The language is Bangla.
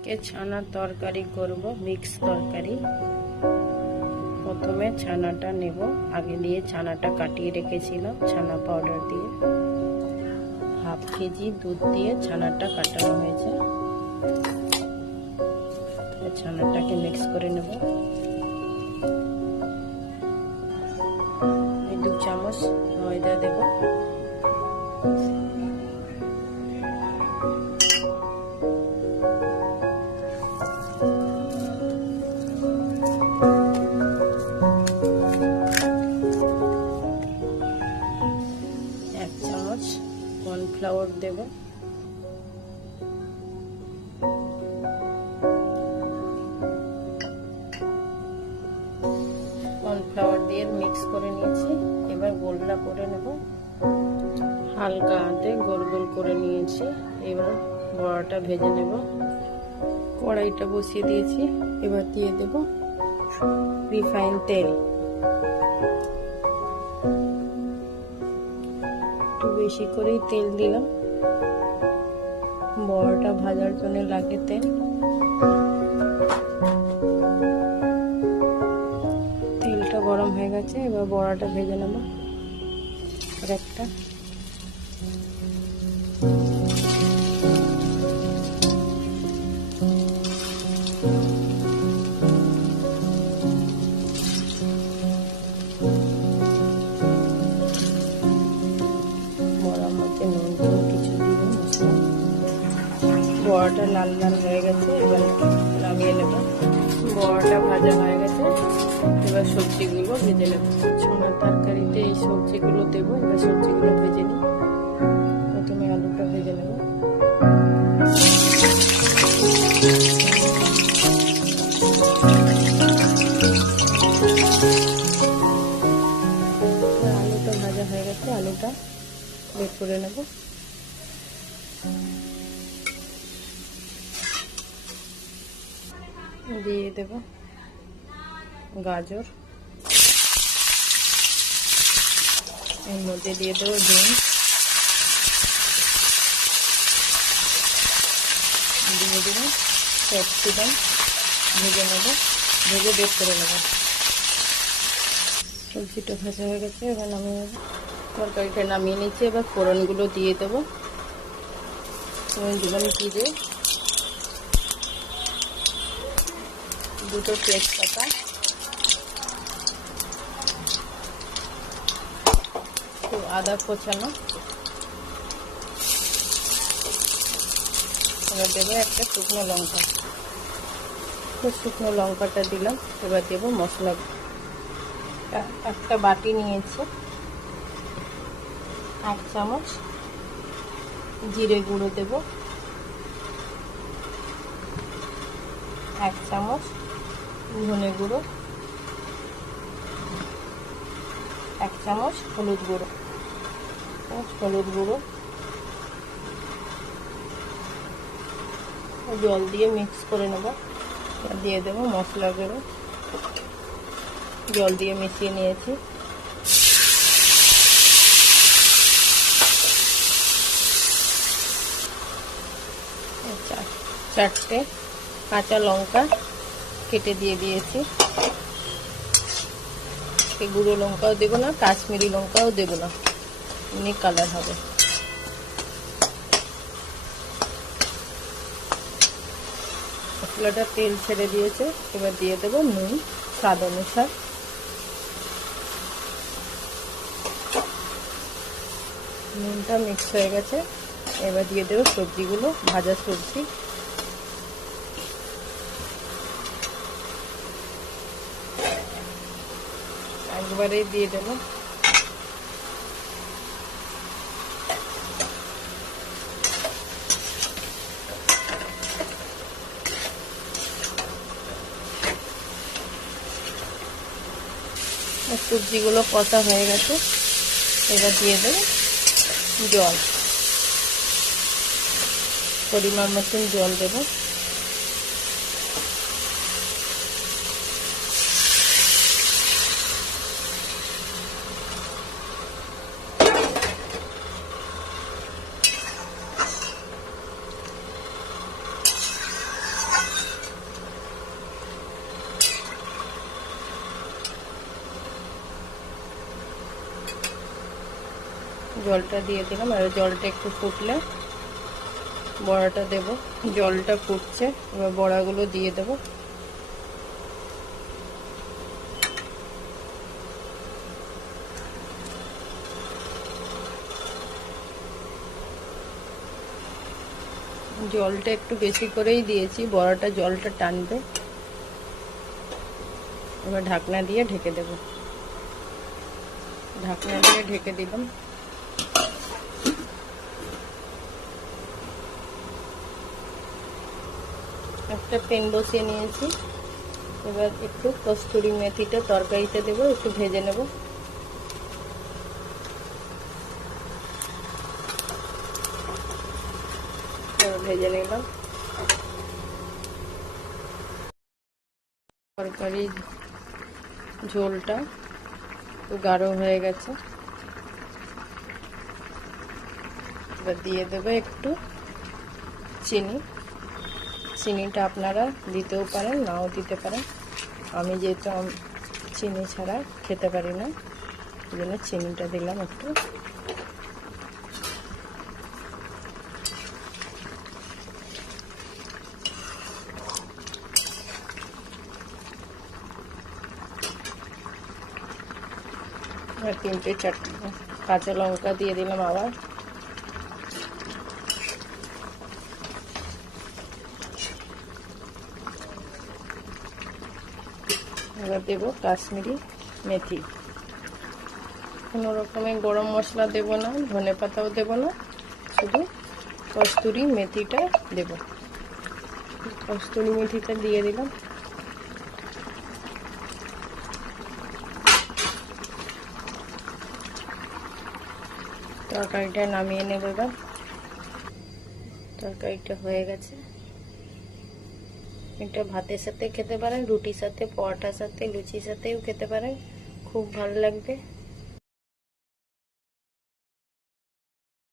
আজকে ছানার তরকারি করব, মিক্স তরকারি। প্রথমে ছানাটা নেব। আগে দিয়ে ছানাটা কাটিয়ে রেখেছিলাম, ছানা পাউডার দিয়ে। হাফ কেজি দুধ দিয়ে ছানাটা কাটানো হয়েছে। ছানাটাকে মিক্স করে নেব। দু চামচ ময়দা দেব। হাতে গোল গোল করে নিয়েছি। এবার বড়াটা ভেজে নেব। কড়াইটা বসিয়ে দিয়েছি। এবার দিয়ে দেব রিফাইন তেল। একটু বেশি করেই তেল দিলাম। বড়াটা ভাজার জন্য লাগে তেল। তেলটা গরম হয়ে গেছে, এবার বড়াটা ভেজে নেব। একটা। বড়াটা লাল লাল হয়ে গেছে, এবার নামিয়ে নেব। বড়াটা ভাজা হয়ে গেছে, এবার সবজিগুলো ভেজে নেব। ছোনার তরকারিতে এই সবজিগুলো দেবো, এবার সবজিগুলো ভেজে নিই। প্রথমে আলুটা ভেজে নেব। আলুটা ভাজা হয়ে গেছে, আলুটা বের করে নেব। দিয়ে দেব। গাজর। এর মধ্যে দিয়ে দেবো ডিম। দিয়ে দেবো ক্যাপসিকাম ভেজে নেব। ভেজে বের করে নেব। সবজিটা ভাজা হয়ে গেছে, এবার নামিয়ে নেব। তরকারিটা নামিয়ে নিচ্ছি, এবার ফোড়নগুলো দিয়ে দেবো। দিলাম জিরে। দুটো তেজপাতা একটু আদা কোচানো এবার দেবো একটা শুকনো লঙ্কা। শুকনো লঙ্কাটা দিলাম, এবার দেবো মশলা। একটা বাটি নিয়েছি, এক চামচ জিরে গুঁড়ো দেব। এক চামচ ধনে গুঁড়ো, এক চামচ হলুদ গুঁড়ো হলুদ গুঁড়ো। জল দিয়ে মিক্স করে নেব। দিয়ে দেবো মশলা গুঁড়ো। জল দিয়ে মিশিয়ে নিয়েছি। চারটে কাঁচা লঙ্কা কেটে দিয়ে দিয়েছি। গুঁড়ো লঙ্কাও দেবো না, কাশ্মীরি লঙ্কাও দেবো না। এমনি কালার হবে। মশলাটা তেল ছেড়ে দিয়েছে, এবার দিয়ে দেবো নুন, স্বাদ অনুসার। নুনটা মিক্স হয়ে গেছে, এবার দিয়ে দেবো সবজিগুলো, ভাজা সবজি। একবারেই দিয়ে দেবো। সবজিগুলো কষা হয়ে গেছে, এবার দিয়ে দেবো জল। পরিমাণ মতন জল দেবো। জলটা দিয়ে দিলাম, আর জলটা একটু ফুটলে বড়াটা দেব। জলটা ফুটছে, এবার বড়াগুলো দিয়ে দেব। জলটা একটু বেশি করেই দিয়েছি, বড়াটা জলটা টানবে। এবার ঢাকনা দিয়ে ঢেকে দেব। ঢাকনা দিয়ে ঢেকে দিলাম। একটা পেন বসিয়ে নিয়েছি। এবার একটু কস্তুরি মেথিটা তরকারিতে দেবো, একটু ভেজে নেব। ভেজে নিলাম। তরকারি ঝোলটা একটু গাঢ় হয়ে গেছে। এবার দিয়ে দেবো একটু চিনি। চিনিটা আপনারা দিতেও পারেন, নাও দিতে পারেন। আমি যেহেতু চিনি ছাড়া খেতে পারি না, এই জন্য চিনিটা দিলাম একটু। তিনটে চারটে কাঁচা লঙ্কা দিয়ে দিলাম আবার। এবার দেবো কাশ্মীরি মেথি। কোনো রকমের গরম মশলা দেব না, ধনে পাতাও দেব না, শুধু কস্তুরি মেথিটা দেব। কস্তুরি মেথিটা দিয়ে দিলাম। তরকারিটা নামিয়ে নেব এবার। তরকারিটা হয়ে গেছে। এটা ভাতের সাথে খেতে পারেন রুটির সাথে পরোটার সাথে লুচির সাথেও খেতে পারেন খুব ভালো লাগবে